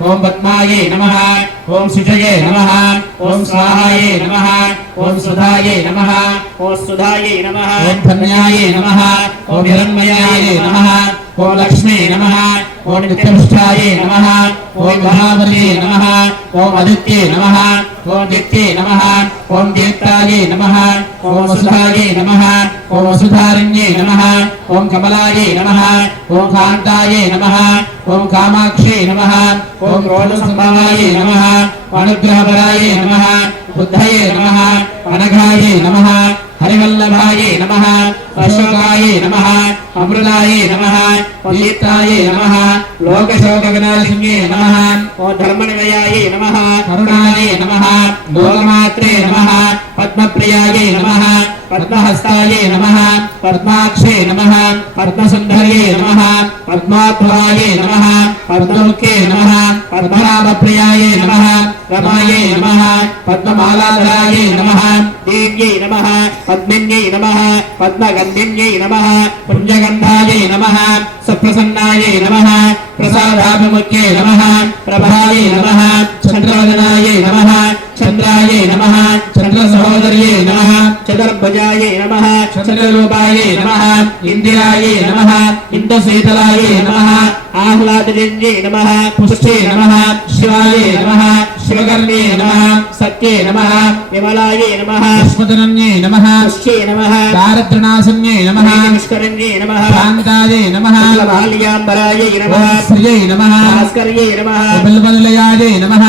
ఓం పద్మాయే నమః ఓం శుచయే నమః ఓం స్వాహాయే నమః ఓం సుధాయే నమః ఓం సుధాయై నమః ఓం ధన్యాయే నమః ఓం హిరణ్మయాయే నమః ఓం లక్ష్మీ నమః ఓం నిత్యపుష్టాయే నమః ఓం మహావల్యే నమః ఓం ఆదిత్యే నమః ఓం దిత్యే నమ. ఓం దీప్తాయే నమ. ఓం వసుధాయే నమ. ఓం వసుధారణ్యే నమ. ఓం కమలాయే నమ. ఓం కాంతాయే నమ. ఓం కామాక్షే నమ. ఓం క్రోధసంభవాయే నమ. అనుగ్రహపరాయే నమ. బుద్ధయే నమ. అనఘాయే నమ. హరివల్లభాయే నమ. అశోకాయే నమ. అమృతాయే నమః దీప్తాయే నమః లోకశోకవినాశిన్యే నమః ఓం ధర్మనిలయాయై నమః కరుణాయే నమః లోకమాత్రే నమః పద్మప్రియాయే నమః పద్మహస్తాయే నమః పద్మాక్షే నమః పద్మసుందర్యే నమః పద్మాధ్వాయే నమః పద్మముఖే నమః పద్మనాభప్రియాయే నమః రమాయే నమః పద్మమాలాధరాయే నమః దేవ్యై నమః పద్మిన్యై నమః పద్మగంధిన్యై నమః పుణ్యగంధాయే నమః సుప్రసన్నాయే నమః ప్రసాదాభిముఖ్యే నమః ప్రభాయే నమః చంద్రవదనాయే నమః చంద్రాయే నమః చంద్ర సహోదర్యే నమః చతుర్భుజాయై నమ చంద్రరూపాయై నమ ఇందిరాయై నమ ఇంద్రశీతలాయై నమ ఆహ్లాదజన్యై నమ పుష్టే నమ శివాయై నమ శివకర్ణే నమః సత్యే నమః విమలాయై నమః పుష్పధనన్యే నమః పుష్యై నమః దారిద్ర్యనాశన్యే నమః నిష్కరణ్యే నమః శాంతాయే నమః బాల్యాంబరాయై నమః శ్రియై నమః భాస్కర్యై నమః బిల్వనిలయాయే నమః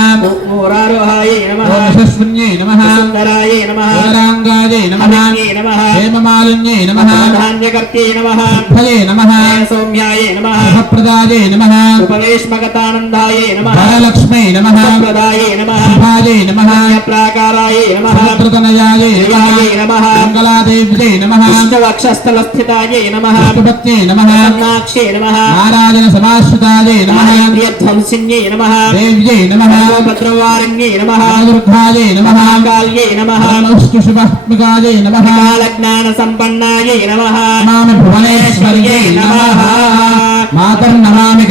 మూరారోహాయై నమః యశస్విన్యే నమః సుందరాయై నమః ఉదరాంగాయే నమః నమః హేమమాలిన్యే నమః ధాన్యకర్త్యై నమః భయే నమః సౌమ్యాయై నమః శుభప్రదాయే నమః ఉపదేశ్మగతానందాయై నమః వరలక్ష్మే నమః ప్రదాయై ప్రాకారాయై నమః. శుభప్రదనయాయే నమః. జయాయై నమః. మంగళాదేవ్యే నమః. విష్ణువక్షస్థలస్థితాయై నమః. విష్ణుపత్నే నమః. అన్నాక్షే నమః. నారాయణ సమాశ్రితాయే నమః. ధ్వంసిన్యై నమః. దేవ్యే నమః. భద్రవారిణ్యై నమః. దుర్గాయే నమః. కాళ్యై నమః. విష్ణుశుభాత్మికాయే నమః. కాలజ్ఞాన సంపన్నాయై నమః భువనేశ్వర్యై నమః. మాతర్నమామి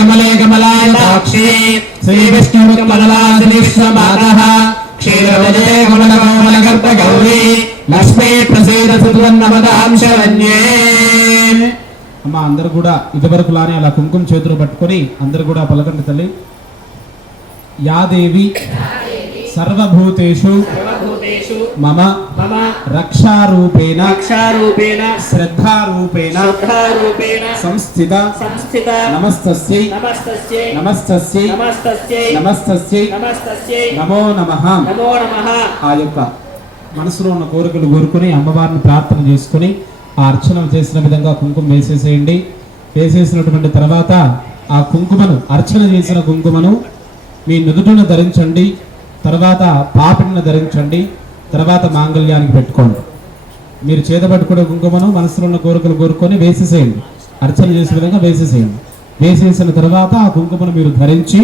గౌరీ లక్ష్మీ ప్రసీద అమ్మ అందరు కూడా ఇదివరకు లానే అలా కుంకుమ చేతులు పట్టుకొని అందరు కూడా పలకండి తల్లి. యాదేవి. సర్వభూతేషు. మమ మమ. రక్షారూపేణ రక్షారూపేణ. శ్రద్ధారూపేణ శ్రద్ధారూపేణ. సంస్థిత సంస్థిత. నమస్తస్యై నమస్తస్యై. నమస్తస్యై నమస్తస్యై. నమస్తస్యై నమస్తస్యై. నమో నమః. నమో నమః. ఆ యొక్క మనసులో ఉన్న కోరికలు కోరుకుని అమ్మవారిని ప్రార్థన చేసుకుని ఆ అర్చన చేసిన విధంగా కుంకుమ వేసేసేయండి. వేసేసినటువంటి తర్వాత ఆ కుంకుమను అర్చన చేసిన కుంకుమను మీ నుదుటిని ధరించండి. తర్వాత పాపిడిని ధరించండి తర్వాత మాంగళ్యానికి పెట్టుకోండి. మీరు చేతపట్టుకునే కుంకుమను మనసులో ఉన్న కోరికలు కోరుకొని వేసేసేయండి. అర్చన చేసే విధంగా వేసేసేయండి. వేసేసిన తర్వాత ఆ కుంకుమను మీరు ధరించి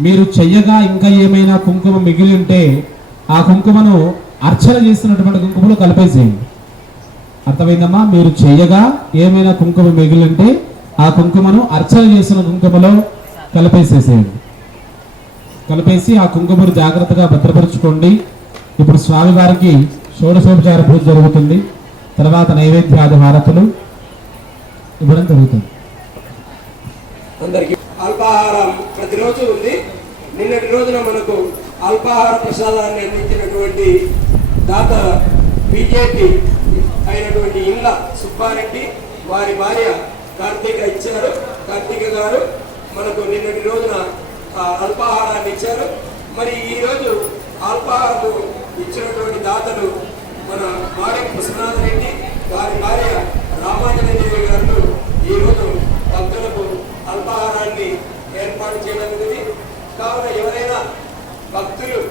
మీరు చెయ్యగా ఇంకా ఏమైనా కుంకుమ మిగిలి ఉంటే ఆ కుంకుమను అర్చన చేస్తున్నటువంటి కుంకుమలో కలిపేసేయండి. అర్థమైందమ్మా? మీరు చెయ్యగా ఏమైనా కుంకుమ మిగిలి ఉంటే ఆ కుంకుమను అర్చన చేసిన కుంకుమలో కలిపేసేసేయండి. కలిపేసి ఆ కుంకుమరు జాగ్రత్తగా భద్రపరుచుకోండి. ఇప్పుడు స్వామివారికి షోడశోపచార పూజ జరుగుతుంది. తర్వాత నైవేద్యాది హారతులు. ఇవ్వడం జరుగుతుంది అందరికీ అల్పాహారం ప్రతిరోజు ఉంది. నిన్నటి రోజున మనకు అల్పాహార ప్రసాదాన్ని అందించినటువంటి దాత బీజేపీ అయినటువంటి ఇండ్ల సుబ్బారెడ్డి వారి భార్య కార్తీక ఇచ్చారు. కార్తీక గారు మనకు నిన్నటి రోజున అల్పాహారాన్ని ఇచ్చారు. మరి ఈరోజు అల్పాహారము ఇచ్చినటువంటి దాతలు మన మారెం విశ్వనాథ్ రెడ్డి వారి భార్య రామాంజనేయ గారు ఈరోజు భక్తులకు అల్పాహారాన్ని ఏర్పాటు చేయడం కావున ఎవరైనా భక్తులు